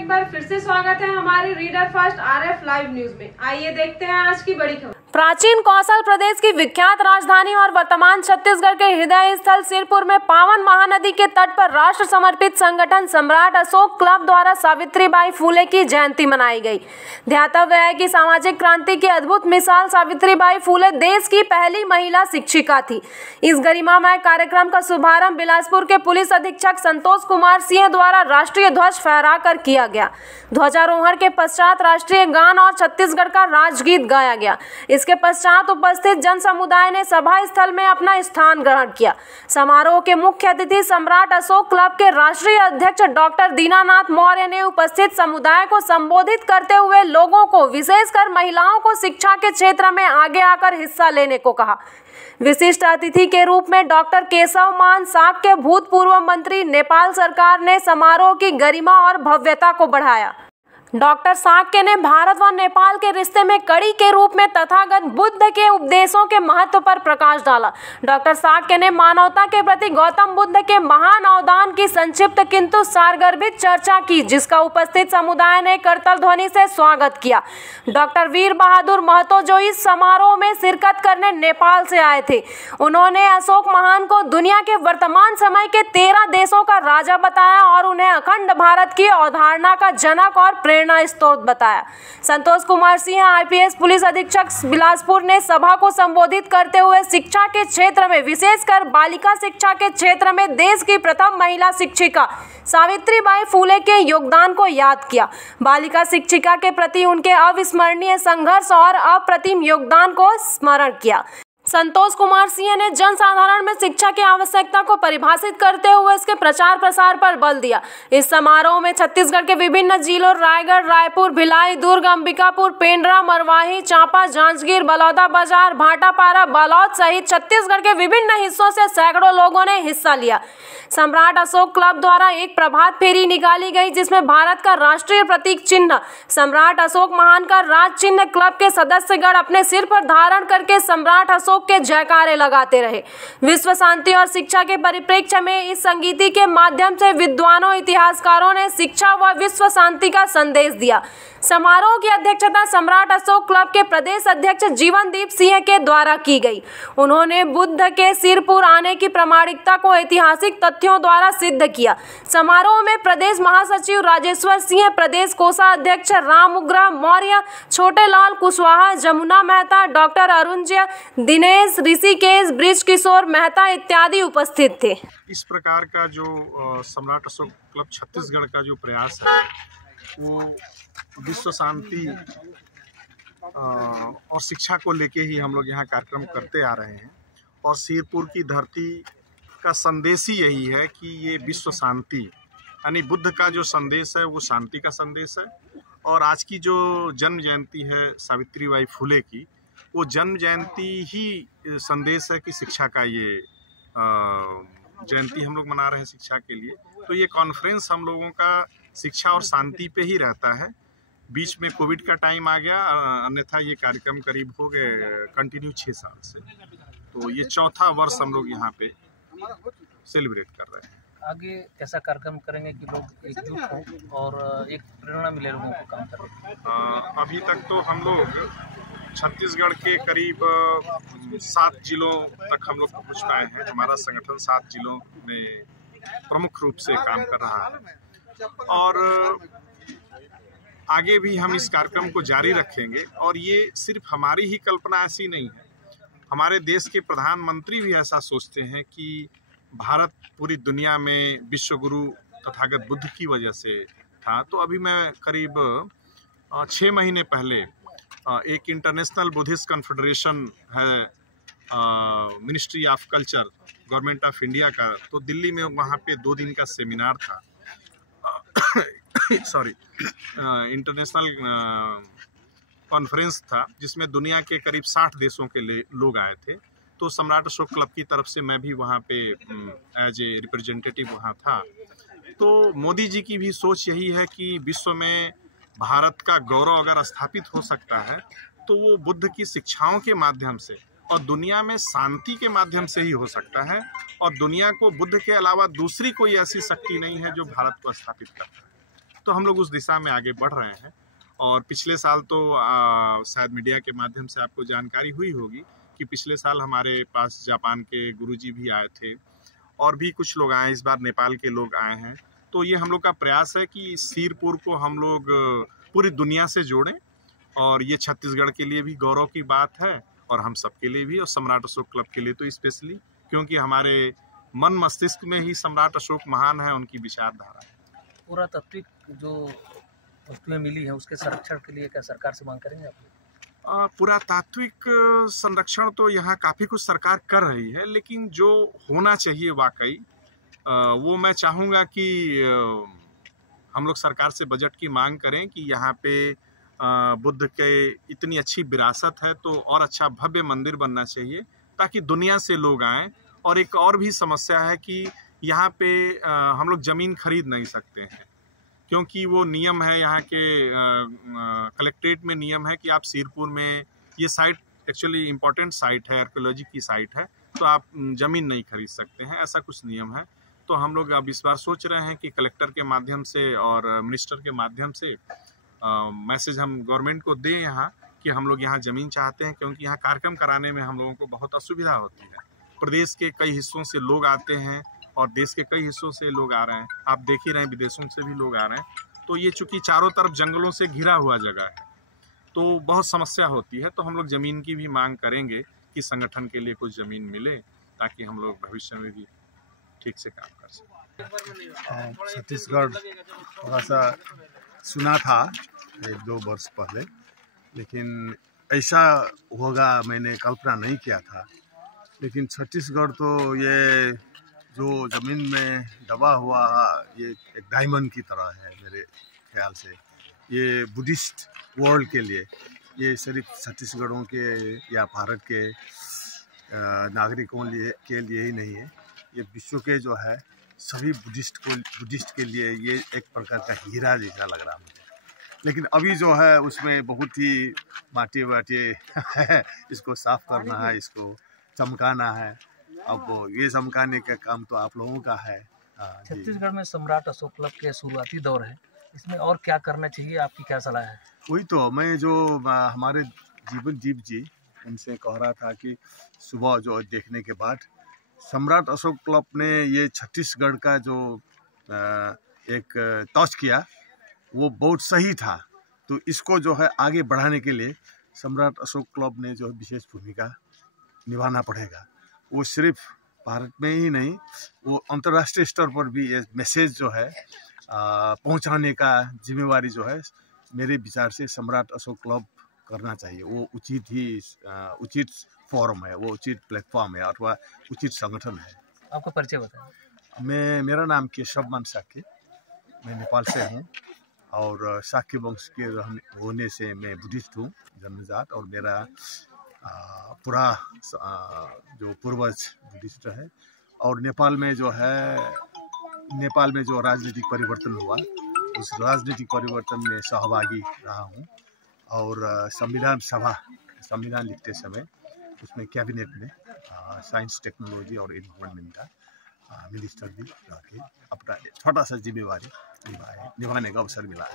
एक बार फिर से स्वागत है हमारे reader first RF live news में। आइए देखते हैं आज की बड़ी खबर। प्राचीन कौशल प्रदेश की विख्यात राजधानी और वर्तमान छत्तीसगढ़ के हृदय स्थल सिरपुर में पावन महानदी के तट पर राष्ट्र समर्पित संगठन सम्राट अशोक क्लब द्वारा सावित्रीबाई फुले की जयंती मनाई गई। ध्यातव्य है कि सामाजिक क्रांति की अद्भुत मिसाल सावित्रीबाई फुले देश की पहली महिला शिक्षिका थी। इस गरिमामय कार्यक्रम का शुभारंभ बिलासपुर के पुलिस अधीक्षक संतोष कुमार सिंह द्वारा राष्ट्रीय ध्वज फहराकर किया गया। ध्वजारोहण के पश्चात राष्ट्रीय गान और छत्तीसगढ़ का राजगीत गाया गया। इसके पश्चात उपस्थित जन समुदाय ने सभा स्थल में अपना स्थान ग्रहण किया। समारोह के मुख्य अतिथि सम्राट अशोक क्लब के राष्ट्रीय अध्यक्ष डॉक्टर दीनानाथ मौर्य ने उपस्थित समुदाय को संबोधित करते हुए लोगों को, विशेषकर महिलाओं को शिक्षा के क्षेत्र में आगे आकर हिस्सा लेने को कहा। विशिष्ट अतिथि के रूप में डॉक्टर केशव मान साग के भूतपूर्व मंत्री नेपाल सरकार ने समारोह की गरिमा और भव्यता को बढ़ाया। डॉक्टर साक्य ने भारत व नेपाल के रिश्ते में कड़ी के रूप में तथागत बुद्ध के उपदेशों के महत्व पर प्रकाश डाला। डॉक्टर साक्य ने मानवता के प्रति गौतम बुद्ध के महान अवदान की संक्षिप्त किंतु सारगर्भित चर्चा की, जिसका उपस्थित समुदाय ने करतल ध्वनि से स्वागत किया। डॉक्टर वीर बहादुर महतो, जो इस समारोह में शिरकत करने नेपाल से आए थे, उन्होंने अशोक महान को दुनिया के वर्तमान समय के 13 देशों का राजा बताया और उन्हें अखंड भारत की अवधारणा का जनक और स्रोत बताया। संतोष कुमार सिंह आईपीएस पुलिस अधीक्षक बिलासपुर ने सभा को संबोधित करते हुए शिक्षा के क्षेत्र में, विशेषकर बालिका शिक्षा के क्षेत्र में देश की प्रथम महिला शिक्षिका सावित्रीबाई फुले के योगदान को याद किया। बालिका शिक्षिका के प्रति उनके अविस्मरणीय संघर्ष और अप्रतिम योगदान को स्मरण किया। संतोष कुमार सिंह ने जन साधारण में शिक्षा की आवश्यकता को परिभाषित करते हुए इसके प्रचार प्रसार पर बल दिया। इस समारोह में छत्तीसगढ़ के विभिन्न जिलों रायगढ़, रायपुर, भिलाई, दुर्ग, अंबिकापुर, पेंड्रा, मरवाही, चांपा, जांजगीर, बलौदाबाजार, भाटापारा, बालोद सहित छत्तीसगढ़ के विभिन्न हिस्सों से सैकड़ों लोगों ने हिस्सा लिया। सम्राट अशोक क्लब द्वारा एक प्रभात फेरी निकाली गई, जिसमें भारत का राष्ट्रीय प्रतीक चिन्ह सम्राट अशोक महान का राज चिन्ह क्लब के सदस्यगण अपने सिर पर धारण करके सम्राट अशोक के जयकारे लगाते रहे। विश्व शांति और शिक्षा के परिप्रेक्ष्य में इस संगीति के माध्यम से विद्वानों, इतिहासकारों ने शिक्षा व विश्व शांति का संदेश दिया। समारोह की अध्यक्षता सम्राट अशोक क्लब के प्रदेश अध्यक्ष जीवनदीप सिंह के द्वारा की गई। उन्होंने बुद्ध के सिरपुर आने की प्रामाणिकता को ऐतिहासिक तथ्यों द्वारा सिद्ध किया। समारोह में प्रदेश महासचिव राजेश्वर सिंह, प्रदेश कोषाध्यक्ष राम उग्र मौर्य, छोटे लाल कुशवाहा, जमुना मेहता, डॉक्टर अरुणजय, दिनेश, ऋषिकेश, ब्रिज किशोर मेहता इत्यादि उपस्थित थे। इस प्रकार का जो सम्राट अशोक क्लब छत्तीसगढ़ का जो प्रयास है वो विश्व शांति और शिक्षा को लेके ही हम लोग यहाँ कार्यक्रम करते आ रहे हैं। और सिरपुर की धरती का संदेश ही यही है कि ये विश्व शांति, यानी बुद्ध का जो संदेश है वो शांति का संदेश है। और आज की जो जन्म जयंती है सावित्रीबाई फुले की, वो जन्म जयंती ही संदेश है कि शिक्षा का ये जयंती हम लोग मना रहे हैं शिक्षा के लिए। तो ये कॉन्फ्रेंस हम लोगों का शिक्षा और शांति पे ही रहता है। बीच में कोविड का टाइम आ गया, अन्यथा ये कार्यक्रम करीब हो गए कंटिन्यू 6 साल से। तो ये चौथा वर्ष हम लोग यहाँ पे सेलिब्रेट कर रहे हैं। आगे कैसा कार्यक्रम करेंगे कि लोग एकजुट हों और एक प्रेरणा मिले लोगों को काम करने? अभी तक तो हम लोग छत्तीसगढ़ के करीब 7 जिलों तक हम लोग पहुँच पाए हैं। हमारा संगठन 7 जिलों में प्रमुख रूप से काम कर रहा है और आगे भी हम इस कार्यक्रम को जारी रखेंगे। और ये सिर्फ हमारी ही कल्पना ऐसी नहीं है, हमारे देश के प्रधानमंत्री भी ऐसा सोचते हैं कि भारत पूरी दुनिया में विश्व गुरु तथागत बुद्ध की वजह से था। तो अभी मैं करीब 6 महीने पहले एक इंटरनेशनल बुद्धिस्ट कन्फेडरेशन है, ministry of culture, government of India का, तो दिल्ली में वहाँ पे 2 दिन का सेमिनार था सॉरी इंटरनेशनल कॉन्फ्रेंस था, जिसमें दुनिया के करीब 60 देशों के लोग आए थे। तो सम्राट अशोक क्लब की तरफ से मैं भी वहाँ पे एज ए रिप्रेजेंटेटिव वहाँ था। तो मोदी जी की भी सोच यही है कि विश्व में भारत का गौरव अगर स्थापित हो सकता है तो वो बुद्ध की शिक्षाओं के माध्यम से और दुनिया में शांति के माध्यम से ही हो सकता है। और दुनिया को बुद्ध के अलावा दूसरी कोई ऐसी शक्ति नहीं है जो भारत को स्थापित करता है। तो हम लोग उस दिशा में आगे बढ़ रहे हैं। और पिछले साल तो शायद मीडिया के माध्यम से आपको जानकारी हुई होगी कि पिछले साल हमारे पास जापान के गुरुजी भी आए थे और भी कुछ लोग आए, इस बार नेपाल के लोग आए हैं। तो ये हम लोग का प्रयास है कि सिरपुर को हम लोग पूरी दुनिया से जोड़ें और ये छत्तीसगढ़ के लिए भी गौरव की बात है और हम सबके लिए भी, और सम्राट अशोक क्लब के लिए तो स्पेशली, क्योंकि हमारे मन मस्तिष्क में ही सम्राट अशोक महान है, उनकी विचारधारा है। पुरातात्विक जो वस्तुएं मिली हैं उसके संरक्षण के लिए क्या सरकार से मांग करेंगे आप? पुरातात्विक संरक्षण तो यहाँ काफ़ी कुछ सरकार कर रही है, लेकिन जो होना चाहिए वाकई वो मैं चाहूँगा कि हम लोग सरकार से बजट की मांग करें कि यहाँ पे बुद्ध के इतनी अच्छी विरासत है तो और अच्छा भव्य मंदिर बनना चाहिए ताकि दुनिया से लोग आएँ। और एक और भी समस्या है कि यहाँ पे हम लोग ज़मीन खरीद नहीं सकते हैं, क्योंकि वो नियम है यहाँ के कलेक्ट्रेट में नियम है कि आप सिरपुर में, ये साइट एक्चुअली इम्पोर्टेंट साइट है, आर्कियोलॉजी की साइट है, तो आप ज़मीन नहीं खरीद सकते हैं, ऐसा कुछ नियम है। तो हम लोग अब इस बार सोच रहे हैं कि कलेक्टर के माध्यम से और मिनिस्टर के माध्यम से मैसेज हम गवर्नमेंट को दें यहाँ कि हम लोग यहाँ ज़मीन चाहते हैं, क्योंकि यहाँ कार्यक्रम कराने में हम लोगों को बहुत असुविधा होती है। प्रदेश के कई हिस्सों से लोग आते हैं और देश के कई हिस्सों से लोग आ रहे हैं, आप देख ही रहे हैं, विदेशों से भी लोग आ रहे हैं। तो ये चूँकि चारों तरफ जंगलों से घिरा हुआ जगह है तो बहुत समस्या होती है। तो हम लोग ज़मीन की भी मांग करेंगे कि संगठन के लिए कुछ ज़मीन मिले ताकि हम लोग भविष्य में भी ठीक से काम कर सकें। छत्तीसगढ़ थोड़ा सा सुना था 1-2 वर्ष पहले, लेकिन ऐसा होगा मैंने कल्पना नहीं किया था। लेकिन छत्तीसगढ़ तो ये जो ज़मीन में दबा हुआ ये एक डायमंड की तरह है मेरे ख्याल से। ये बुद्धिस्ट वर्ल्ड के लिए, ये सिर्फ छत्तीसगढ़ों के या भारत के नागरिकों के लिए ही नहीं है, ये विश्व के जो है सभी बुद्धिस्ट के लिए ये एक प्रकार का हीरा जैसा लग रहा मुझे। लेकिन अभी जो है उसमें बहुत ही माटी है, इसको साफ करना है, इसको चमकाना है। अब ये चमकाने का काम तो आप लोगों का है। छत्तीसगढ़ में सम्राट अशोक क्लब के शुरुआती दौर है, इसमें और क्या करना चाहिए, आपकी क्या सलाह है? वही तो मैं जो हमारे जीवनदीप जी उनसे कह रहा था कि सुबह जो देखने के बाद सम्राट अशोक क्लब ने ये छत्तीसगढ़ का जो एक टच किया वो बहुत सही था। तो इसको जो है आगे बढ़ाने के लिए सम्राट अशोक क्लब ने जो विशेष भूमिका निभाना पड़ेगा। वो सिर्फ भारत में ही नहीं, वो अंतर्राष्ट्रीय स्तर पर भी ये मैसेज जो है पहुंचाने का जिम्मेवारी जो है मेरे विचार से सम्राट अशोक क्लब करना चाहिए। वो उचित फॉर्म है, वो उचित प्लेटफॉर्म है अथवा उचित संगठन है। आपका परिचय बताएं। मेरा नाम केशवमान साक्य, मैं नेपाल से हूँ और साक्य वंश के होने से मैं बुद्धिस्ट हूँ जन्मजात, और मेरा पूरा जो पूर्वज बुद्धिस्ट है। और नेपाल में जो राजनीतिक परिवर्तन हुआ उस राजनीतिक परिवर्तन में सहभागी रहा हूँ। और संविधान लिखते समय उसमें कैबिनेट में साइंस टेक्नोलॉजी और एनवायरनमेंट का मिनिस्टर भी रह के अपना छोटा सा जिम्मेवारी निभाने का अवसर मिला है।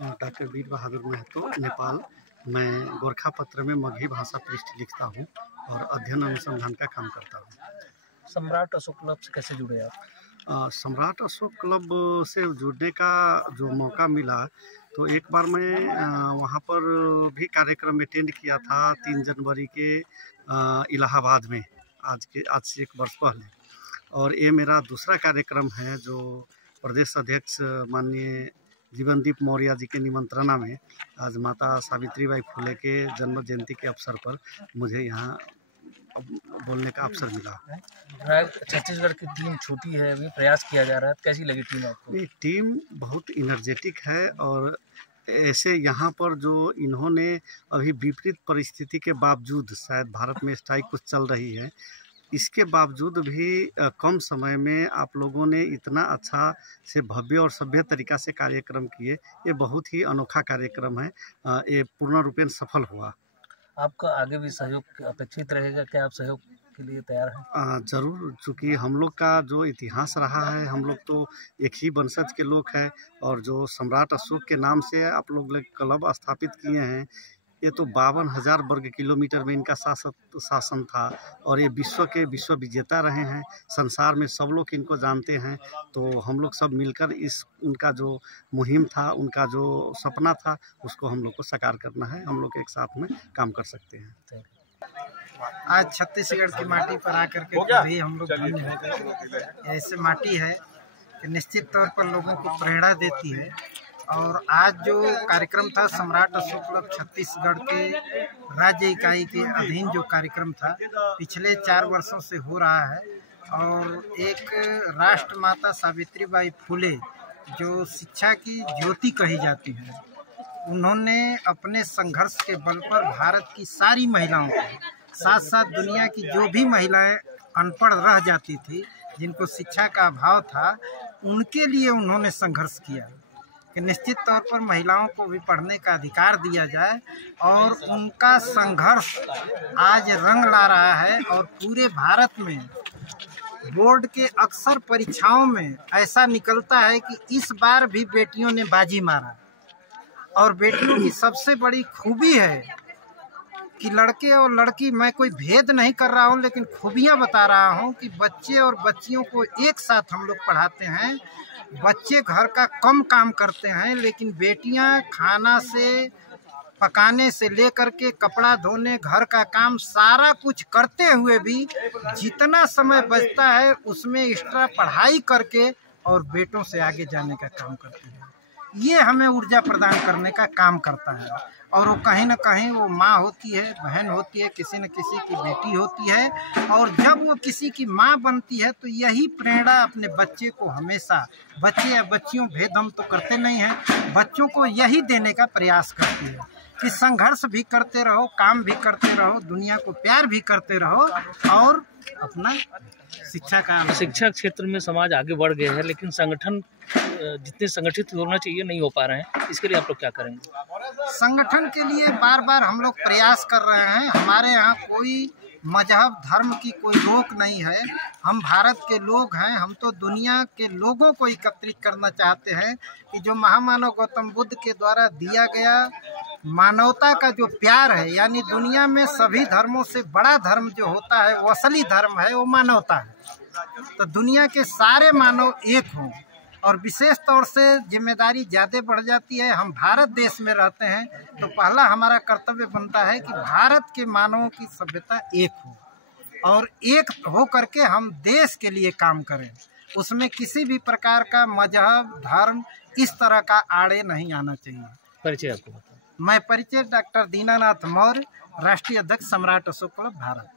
डॉक्टर वीर बहादुर महतो, नेपाल। मैं गोरखापत्र में मगही भाषा पृष्ठ लिखता हूँ और अध्ययन अनुसंधान का काम करता हूँ। सम्राट अशोक क्लब से कैसे जुड़े आप? सम्राट अशोक क्लब से जुड़ने का जो मौका मिला तो एक बार मैं वहाँ पर भी कार्यक्रम अटेंड किया था 3 जनवरी के इलाहाबाद में, आज से 1 वर्ष पहले। और ये मेरा दूसरा कार्यक्रम है जो प्रदेश अध्यक्ष माननीय जीवनदीप मौर्य जी के निमंत्रणा में आज माता सावित्रीबाई फुले के जन्म जयंती के अवसर पर मुझे यहाँ बोलने का अवसर मिला। छत्तीसगढ़ की टीम छोटी है, अभी प्रयास किया जा रहा है, कैसी लगी टीम आपको? ये टीम बहुत इनर्जेटिक है और ऐसे यहाँ पर जो इन्होंने अभी विपरीत परिस्थिति के बावजूद, शायद भारत में स्ट्राइक कुछ चल रही है, इसके बावजूद भी कम समय में आप लोगों ने इतना अच्छा से भव्य और सभ्य तरीका से कार्यक्रम किए। ये बहुत ही अनोखा कार्यक्रम है, ये पूर्ण रूपेण सफल हुआ। आपका आगे भी सहयोग अपेक्षित रहेगा, क्या आप सहयोग के लिए तैयार हैं? जरूर, चूँकि हम लोग का जो इतिहास रहा है, हम लोग तो एक ही वंशज के लोग हैं और जो सम्राट अशोक के नाम से आप लोग क्लब स्थापित किए हैं, ये तो 52,000 वर्ग किलोमीटर में इनका शासन था और ये विश्व विजेता रहे हैं। संसार में सब लोग इनको जानते हैं। तो हम लोग सब मिलकर इस उनका जो मुहिम था, उनका जो सपना था, उसको हम लोग को साकार करना है। हम लोग एक साथ में काम कर सकते हैं। आज छत्तीसगढ़ की माटी पर आकर के भी हम लोग धन्य हो गए। ऐसे माटी है कि निश्चित तौर पर लोगों को प्रेरणा देती है। और आज जो कार्यक्रम था सम्राट अशोक क्लब छत्तीसगढ़ के राज्य इकाई के अधीन जो कार्यक्रम था, पिछले 4 वर्षों से हो रहा है। और एक राष्ट्रमाता सावित्रीबाई फुले जो शिक्षा की ज्योति कही जाती है, उन्होंने अपने संघर्ष के बल पर भारत की सारी महिलाओं को, साथ साथ दुनिया की जो भी महिलाएं अनपढ़ रह जाती थी, जिनको शिक्षा का अभाव था, उनके लिए उन्होंने संघर्ष किया कि निश्चित तौर पर महिलाओं को भी पढ़ने का अधिकार दिया जाए। और उनका संघर्ष आज रंग ला रहा है और पूरे भारत में बोर्ड के अक्सर परीक्षाओं में ऐसा निकलता है कि इस बार भी बेटियों ने बाजी मारा। और बेटियों की सबसे बड़ी खूबी है कि लड़के और लड़की, मैं कोई भेद नहीं कर रहा हूँ, लेकिन खूबियाँ बता रहा हूँ कि बच्चे और बच्चियों को एक साथ हम लोग पढ़ाते हैं। बच्चे घर का कम काम करते हैं, लेकिन बेटियां खाना से पकाने से लेकर के कपड़ा धोने, घर का काम सारा कुछ करते हुए भी जितना समय बचता है उसमें एक्स्ट्रा पढ़ाई करके और बेटों से आगे जाने का काम करती है। ये हमें ऊर्जा प्रदान करने का काम करता है। और वो कहीं ना कहीं वो माँ होती है, बहन होती है, किसी न किसी की बेटी होती है। और जब वो किसी की माँ बनती है तो यही प्रेरणा अपने बच्चे को हमेशा, बच्चे या बच्चियों भेद हम तो करते नहीं हैं, बच्चों को यही देने का प्रयास करती है कि संघर्ष भी करते रहो, काम भी करते रहो, दुनिया को प्यार भी करते रहो और अपना शिक्षा क्षेत्र में समाज आगे बढ़ गया है, लेकिन संगठन जितने संगठित होना चाहिए नहीं हो पा रहे हैं। इसके लिए आप लोग क्या करेंगे? संगठन के लिए बार बार हम लोग प्रयास कर रहे हैं। हमारे यहाँ कोई मजहब धर्म की कोई रोक नहीं है। हम भारत के लोग हैं। हम तो दुनिया के लोगों को एकत्रित करना चाहते हैं कि जो महामानव गौतम बुद्ध के द्वारा दिया गया मानवता का जो प्यार है, यानी दुनिया में सभी धर्मों से बड़ा धर्म जो होता है, वो असली धर्म है, वो मानवता है। तो दुनिया के सारे मानव एक हों। और विशेष तौर से जिम्मेदारी ज़्यादा बढ़ जाती है। हम भारत देश में रहते हैं तो पहला हमारा कर्तव्य बनता है कि भारत के मानवों की सभ्यता एक हो और एक हो करके हम देश के लिए काम करें। उसमें किसी भी प्रकार का मजहब धर्म इस तरह का आड़े नहीं आना चाहिए। परिचय आपको बताओ। मैं परिचय डॉक्टर दीनानाथ मौर्य, राष्ट्रीय अध्यक्ष सम्राट अशोक क्लब भारत।